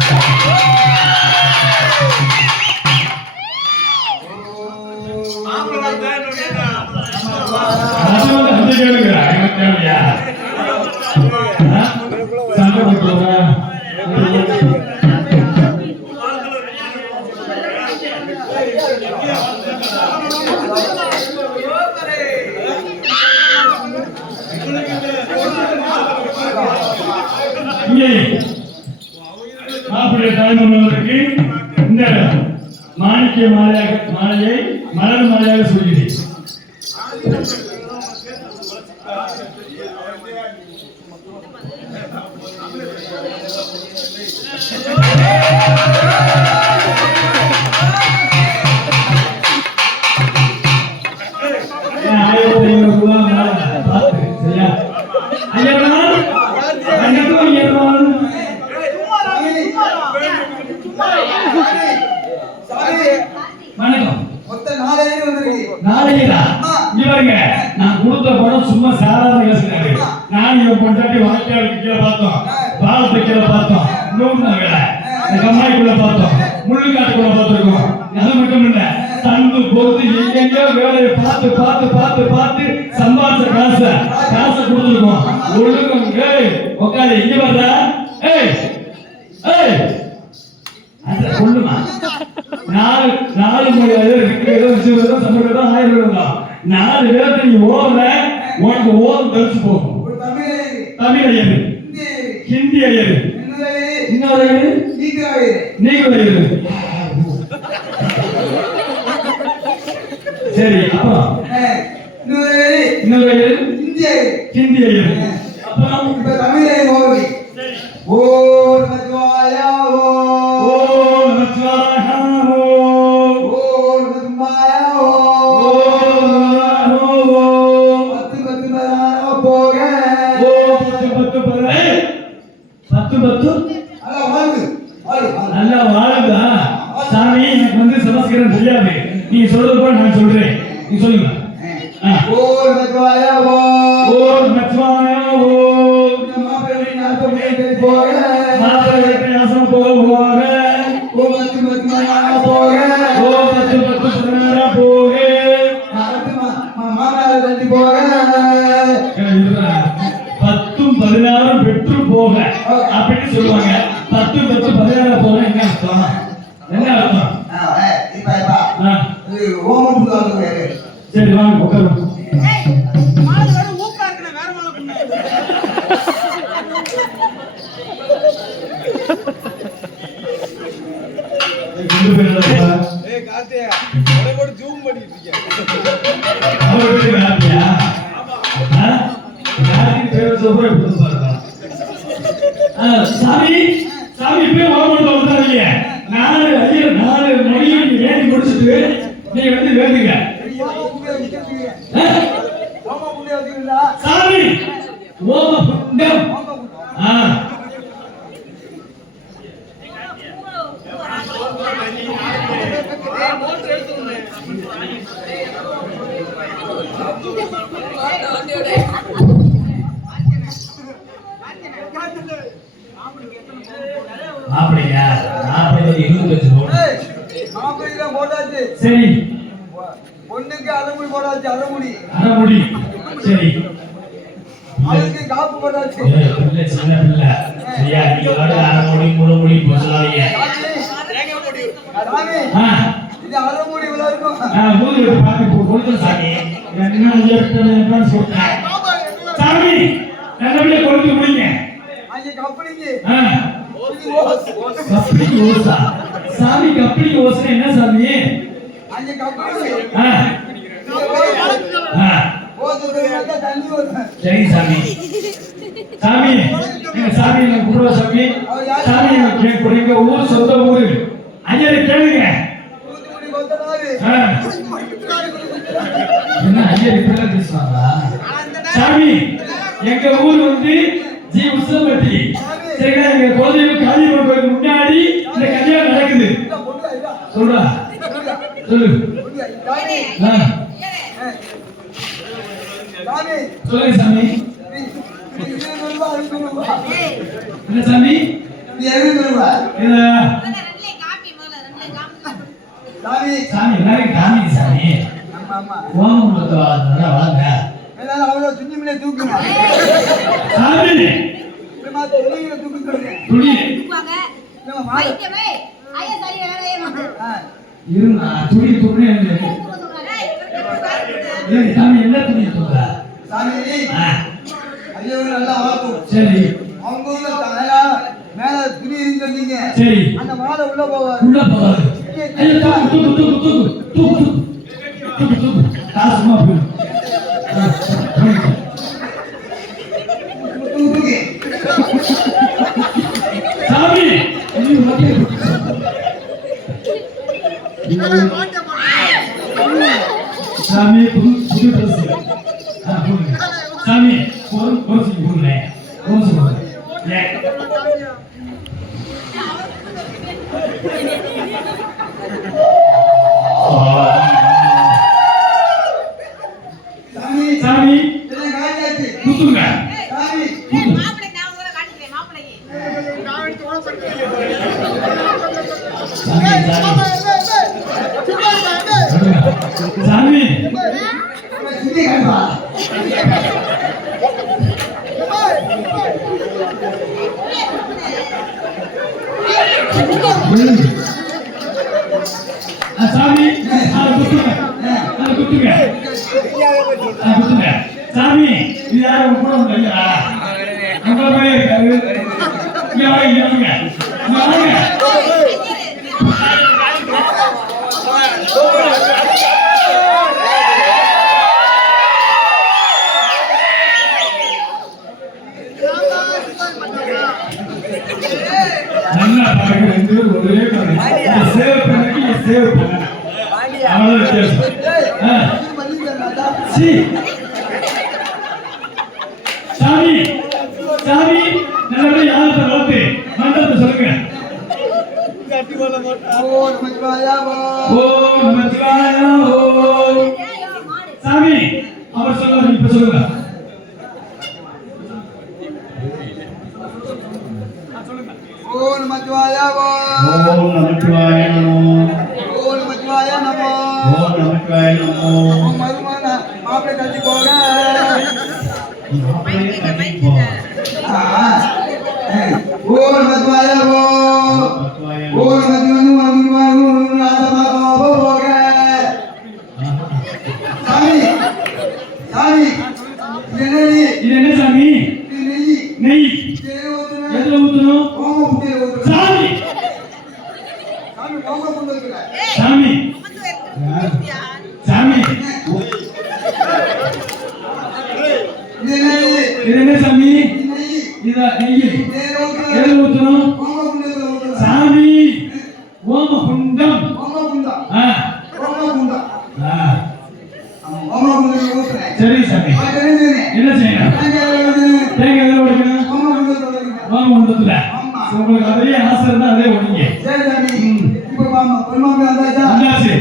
வந்து அந்த கேளுங்க எனக்கு தேவையா சண்டை போட்டுருங்க இங்கே மாப்பிள்ளை தாய்மொழிக்கு இந்த மாணிக்க மாலையை மலர் மாலையாக சொல்கிறேன். வணக்கம். நாளையா இங்க பாருங்க, நான் கொடுத்த பணம் சும்மா சாதாரண யோசிக்கிறாரு. நான் இவன் பொண்டாட்டி வாய்க்காலுக்கு கீழே பார்த்தோம், பாலத்துக்கு கீழே பார்த்தோம், கம்மாய்க்குள்ள பார்த்தோம், முள்ளுக்காட்டுக்குள்ள பார்த்திருக்கோம். அது மட்டும் இல்ல, தந்து பொறுத்து எங்கெங்கயோ வேலையை பார்த்து பார்த்து பார்த்து பார்த்து சம்பாதிச்ச காசை கொடுத்துருக்கோம். ஒழுங்கு உட்காந்து இங்க வர்ற அந்த பொண்ணுமா நாலு மணி சம்பளம் 1000 ரூபாய் 4 பேருக்கு நீ ஓடுற உனக்கு ஓடும் தெரிச்சு போகும். தமிழ் ஐயரு, ஹிந்தி ஐயரு, இன்னொரு நீங்க சரி. அப்புறம் இன்னொரு ஐயரு ஹிந்தி ஐயரு. அப்புறம் தமிழ் ஐயர் ஓ நமச்சிவாயா ஓ நமச்சிவாயா ஓ நமச்சிவாயா நல்லா வாழுதா சாமி? எனக்கு வந்து சமஸ்கிருதம் தெரியாது, நீ சொல்றது போல நான் சொல்றேன், நீ சொல்லுங்க. ஓ நமச்சிவாயா ஓ நமச்சிவாயா ஓ மாப்பிள்ளை நாற்பது போக மாப்பிள்ளை ஆசனம் போக ஓ மத்தியா போக ஓ 10 போக மாமனார தண்டி போக 10-16 பெற்று போக அப்படின்னு சொல்லுவாங்க. 10-16 போக என்ன அர்த்தம்? என்ன அர்த்தம்? சரி வாங்க உட்காருங்க. சாமி சாமி போய் ஓமன் வந்துடாதீங்க. 4 மொழியும் வேண்டி முடிச்சுட்டு நீங்க வந்து வேண்டுங்க. சாமி ஓம புண்டம் அப்படியா? 40 போட்டாச்சு. சரி, பொண்ணுக்கு அரைமுடி போட்டாச்சு. அரைமுடி சரி. அவளுக்கு காப்பு போட்டாச்சு. பிள்ளை சின்ன பிள்ளை சரியா? நீங்க அரைமுடி முழுமுடி போசலாதீங்க. இது அரைமுடி இவ்வளவு இருக்கும். மூணு பார்த்து கொடுத்த சாமி என்ன சொல்றேன். சாமி நல்லபடியா கொடுத்து முடிங்க. அங்க கப்பலிக்கு கப்பலிக்கு ஓசா. சாமி கப்பலிக்கு ஓசா என்ன சாமி? அங்க கப்பலிக்கு சரி சாமி. சாமி சாமி குருவ சாமி சாமி கேட்குறீங்க. ஊர் சொந்த ஊரு ஐயரை கேளுங்க. என்ன ஐயர் இப்படிலாம் பேசுவாங்களா? சாமி எங்க ஊர் வந்து ஜி உசவட்டி சரிங்களா? எங்க கோதையில் காளியம்மன் கோயில் முன்னாடி இந்த கல்யாணம் நடக்குது. சொல்றா சொல்லு. சொல்லுங்க சாமி. என்ன சாமி? நீ எதுவும் சொல்லுவ இத ரெண்டுலயும் காப்பி முதல்ல ரெண்டுலயும் காப்பி சாமி சாமி எல்லாரும் காமி சாமி ஆமா ஆமா ஓம் நல்லா வாங்க எல்லாரும் அவ்வளவு துணிமணியை தூக்குமா சாமி இப்ப துணிகளை தூக்கு சொல்றேன் துணி தூக்குவாங்க நம்ம மாலை வைக்கவே ஐயா சரி வேலையே வந்து இருந்தா துணி துணி ஏய் சாமி என்ன துணி தூக்கா சாமி ஐயோ நல்லா வளர்க்கும் சரி அவங்க ஊர்ல தலையா மேல துணி இருந்தீங்க சரி அந்த மாலை உள்ள போவாது உள்ள போகாது ஐயோ தூக்கு காசுமா போய் தூக்கு சாமி நீ வந்து சாமி புது ட்ரெஸ் சாமி ஒரு சிங் போடுறே ஒரு சிங் சாமி சாமி என்ன காய்ச்சாச்சு குத்துங்க சாமி மாப்பிள்ளை நான் கூட காட்டிக்கிறேன் மாப்பிள்ளைக்கு சாமி சுத்தி காட்டுவா சாமி குத்துங்க சாமி இது யாரும் கூட இல்லையா அங்க போய் இருக்காரு இங்க வாங்க நல்லா பாருங்க ரெண்டு பேரும் ஒரே மாதிரி சேவ் பண்ணி அவ்வளவு வித்தியாசம் சி சாமி சாமி நல்லபடியா யாரத்தை வளர்த்து மண்டபத்தை சொல்லுங்க ஓ நமச்சிவாயா ஓம் நமச்சிவாய ஓம் சாமி அவர் சொல்லுவார் இப்ப சொல்லுங்க ஓ நமச்சிவாயா ஓம் நமச்சிவாய நமோ ஓ நமச்சிவாயா நமோ ஓம் நமச்சிவாய நமோ ஓ மருமான மாப்பிள்ளை கட்டி போக ஓ நமச்சிவாயா ஓ நமச்சிவாயா போக சாமி சாமி என்னடி இது என்ன சாமி நெய் நெய் தேவதன எதுல ஊத்தணும் ஓம புத்திர ஓதுற சாமி சாமி ஓம புத்திர ஓதுற சாமி சாமி நெய் இது என்ன சாமி நெய் இத நெய் தேவதன எதுல ஊத்தணும் ஓம புத்திர ஓதுற சாமி ஓம குண்டம் ஓம புண்டா ஆ ஓம புண்டா ஆ ஓம புத்திர ஓதுற சரி சாமி என்ன செய்யணும் தேங்காய் எதுல உடைக்கணும் ஓம குண்டத்துல உங்களுக்கு அதே ஆசை இருந்தா அதே உடைங்க அந்தாச்சு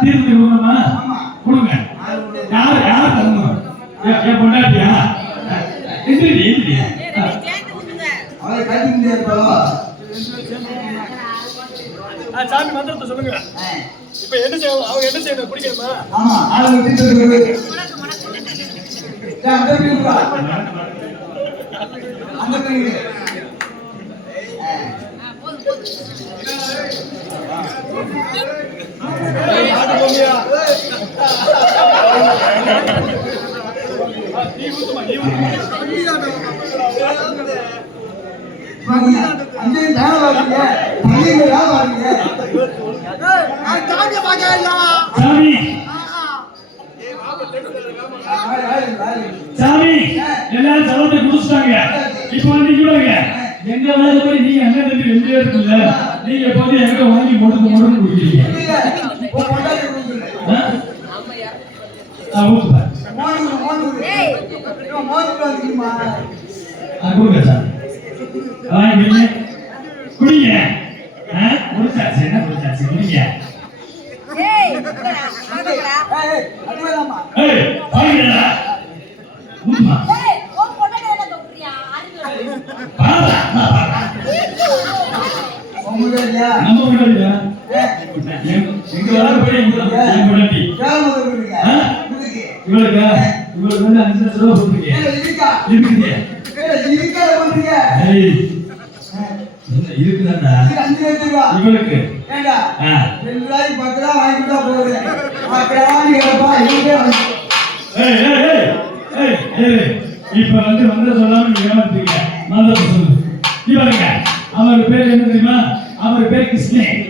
தீர்த்து கொடுக்கணுமா கொடுங்க யார் தரணும் என் பொண்டாட்டியா எந்திரி சேர்ந்து விட்டுங்க சாமி மந்திரத்தை சொல்லுங்க இப்ப என்ன செய்யணும் அவங்க என்ன செய்யணும் குடிக்கணுமா நீ ஊத்துமா சாமி சாமி எல்லாரும் சவத்தை குடிச்சிட்டாங்க இப்போ வந்து இவ்வளவுங்க எங்க வேலை போய் நீங்க என்ன தம்பி வெளியே இருக்குல்ல நீங்க போய் எங்க வாங்கி முடுக்கு குடிக்கிறீங்க ஊத்துப்பா கொடுங்க சார் வாங்கிங்க குடிங்க குடிச்சாச்சு என்ன குடிச்சாச்சு குடிங்க ஏய் வாங்கடா ஏய் வாங்கிடா ஊத்துமா ஏய் ஓ பொண்ணே என்ன தொக்குறியா அறிவு பாரா இல்லையா? நம்ம முன்னாடியா எங்க வர போய் என் முன்னாடி கேளு கொடுக்குறீங்க. ஆ? இதுக்கு. இவளுக்கு இவளுக்கு வந்து 5 லட்சம் ரூபாய் கொடுத்துருக்கேன் ஏல இருக்கா? இருக்குது இருக்கா பண்றீங்க? ஏய் என்ன இருக்குதாடா இது 5 லட்சம் ரூபாய். இவளுக்கு ஏண்டா? ஆ 2 ரூபாய்க்கு 10 ரூபாய் வாங்கிட்டா போகுது. அக்கறானி கேப்பா இங்கே வந்து. ஏய் ஏய் ஏய் ஏய் ஏய் இப்ப வந்து சொல்லாம நீ ஏமாத்துறீங்க மறந்து சொல்லு இவருங்க அவர் பேர் என்ன தெரியுமா அவர் பேர் கிருஷ்ணன்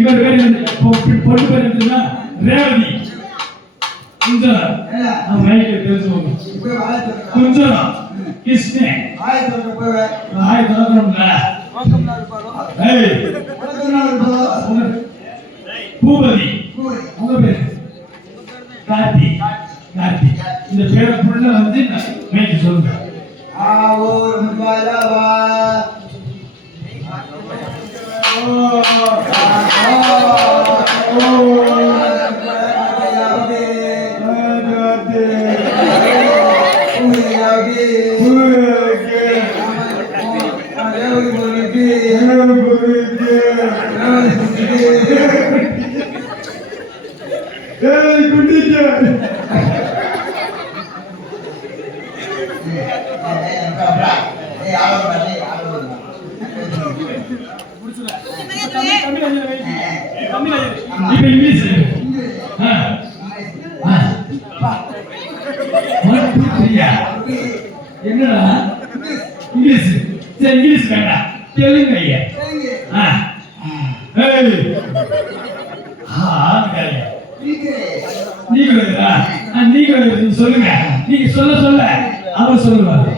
இவர் பேர் பொண்ணு பேர் என்ன தெரியுமா ரேவதி கொஞ்சம் அவன் மைக்கு தெரிஞ்சுக்கோங்க போய் வாய் திறக்கா. கொஞ்சம் கிருஷ்ணன் வாய் திறக்க போய். ஆய் தொடங்கணும்ல வணக்கம்னா இருப்பாரோ? ஏய் வணக்கம்னா இருப்பாரோ? பூபதி கூறி. உங்க பேர் கார்த்தி கார்த்தி இந்த பேரை ஃபுல்லா வந்து மைக்கு சொல்லுங்க ஆவோர் முன்பாலவா. இப்ப இங்கிலீஷ் என்னடா இங்கிலீஷ் சரி இங்கிலீஷ் வேண்டாம் தெலுங்கு ஐயா நீங்க சொல்லுங்க நீங்க சொல்ல அவர் சொல்லுவாரு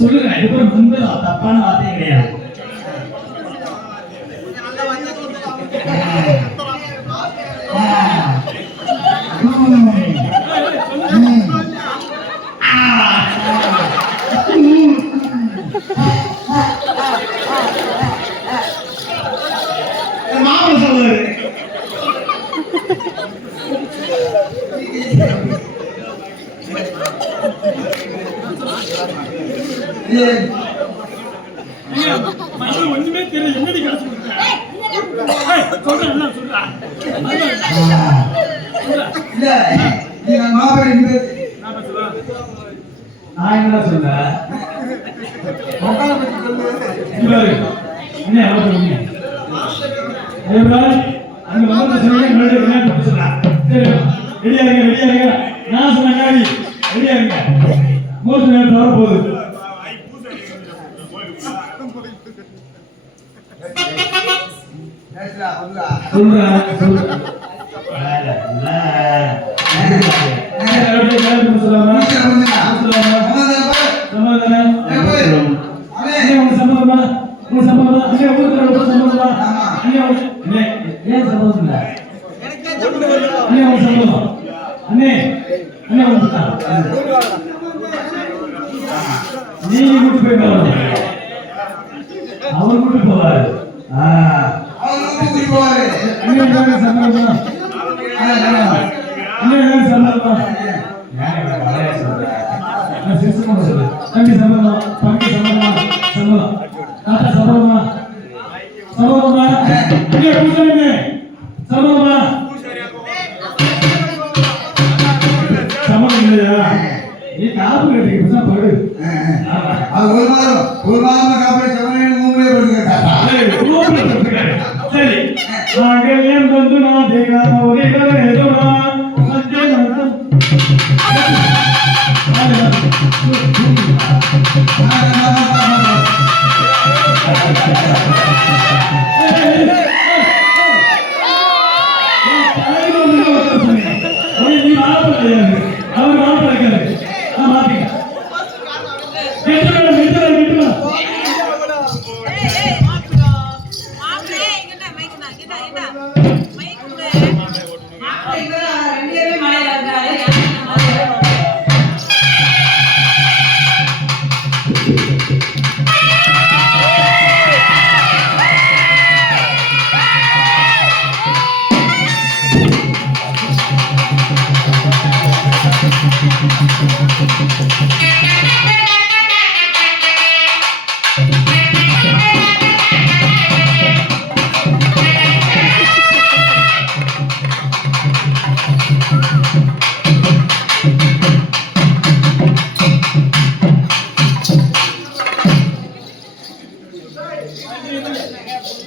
சொல்லுங்க இது வந்து தப்பான வார்த்தை கிடையாது மாப்பிள்ள சொல்லுவாரு ஒண்ணுமே தெரியல என்னடி கிடைச்சு சொல்றேன் இல்ல நீங்க மாபெரும் நான் என்ன சொல்றேன் மக்களை பத்தி சொல்லு. என்ன அவசரம் அங்க வந்து சொன்னீங்க மறுபடியும் விளையாட்டு படிச்சிடலாம் சரி ரெடியா இருங்க நான் சொன்ன காடி ரெடியா இருங்க மூணு நேரத்தில் வர போகுது பேசுடா, சொல்லுடா. சொல்றேன் சொல்லாமா சமாதானம் உங்க சம்பந்தமா அங்கே ஊருக்கு சம்பந்தமா ஏன் சம்பந்தம் இல்லை அண்ணே உங்க சம்பந்தம் அண்ணே உங்க நீங்க கூட்டு போய் அவர் கூட்டு போவாரு அவர் வந்து குறிப்பாரு. அண்ணே சம்பந்தமா அண்ணே சம்பந்தமா தம்பி சம்பந்தம் தம்பி சம்பந்தம் தாத்தா சம்பந்தமா சம்பந்தமா சம்பந்தம் இல்லையா நீ காப்பு கட்டிக்கிட்டு படு அது ஒரு மாதமா காப்பீடு செவனேன்னு மூணு போடுங்க. சரி நாங்கள் ஏன் வந்து நான் தேங்காம ஒரே ஆ